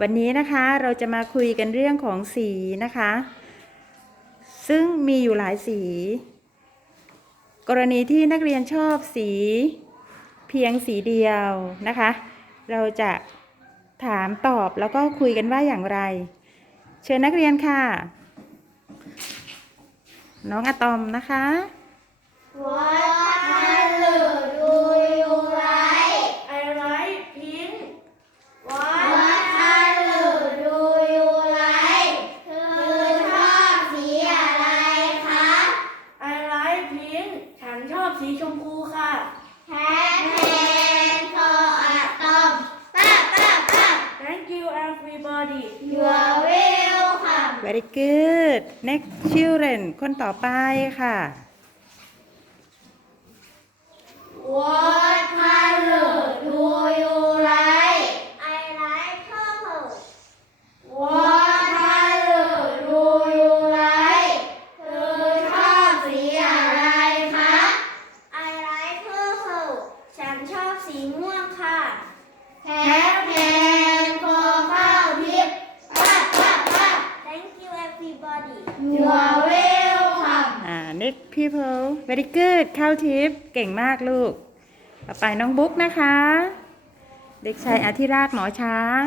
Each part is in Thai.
วันนี้นะคะเราจะมาคุยกันเรื่องของสีนะคะ ซึ่งมีอยู่หลายสี กรณีที่นักเรียนชอบสี เพียงสีเดียวนะคะ เราจะถามตอบแล้วก็คุยกันว่าอย่างไร เชิญนักเรียนค่ะ น้องอะตอมนะคะพิงฉันชอบสีชมพูค่ะแฮปปี้โอะตอมป้าป้า Thank you everybody You are welcome Very good Next children คนต่อไปค่ะ What? good people very good เข้าทิปเก่งมากลูก ต่อไปน้องบุ๊กนะคะ เด็กชายอธิราชหมอช้าง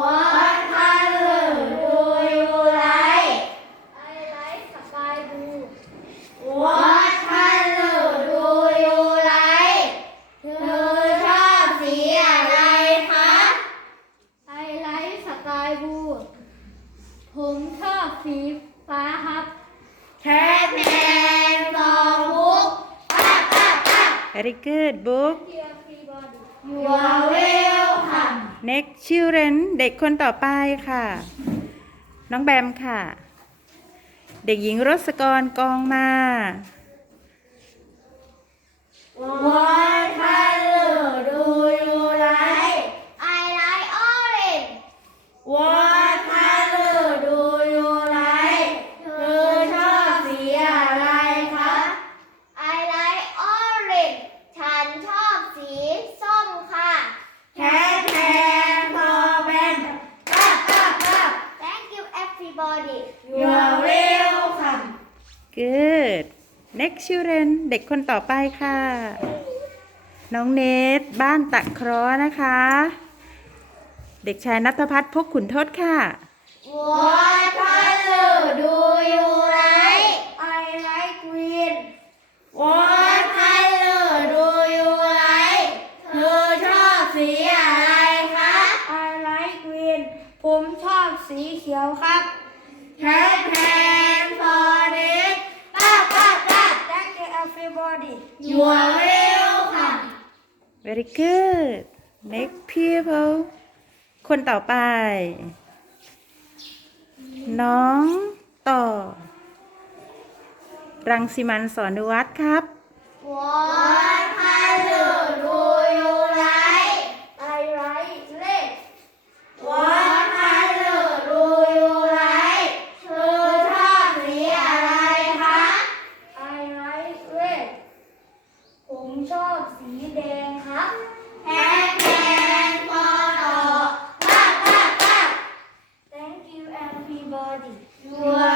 What color do you like I like sky blue What color do you like เธอชอบสีอะไรคะ I like sky blue ผมชอบสี Very good book You are welcome Next children เด็กคนต่อไปค่ะ น้องแบมค่ะ เด็กหญิงรสกรกองมา You are welcome. Good. Next children เด็กคนต่อไปค่ะ น้องเนตบ้านตะครอนะคะ เด็กชายนัทพัฒน์พกขุนทศค่ะ What color do you like? I like green. What color do you like? เธอชอบสีอะไรคะ I like green. ผมชอบสีเขียวครับแพงฟอร์เดป้าป้าป้า thank you everybody you are welcome very good next people คนต่อไป น้องต่อ รังสิมันสอนุวัตรครับ wow. ชอบสีแดงครับแฮแมนปอดปักปักปัก Thank you everybody you are w e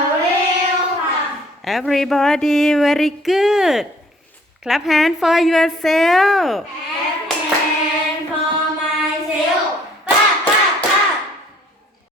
l c o e v e r y b o d y very good clap hand for yourself a n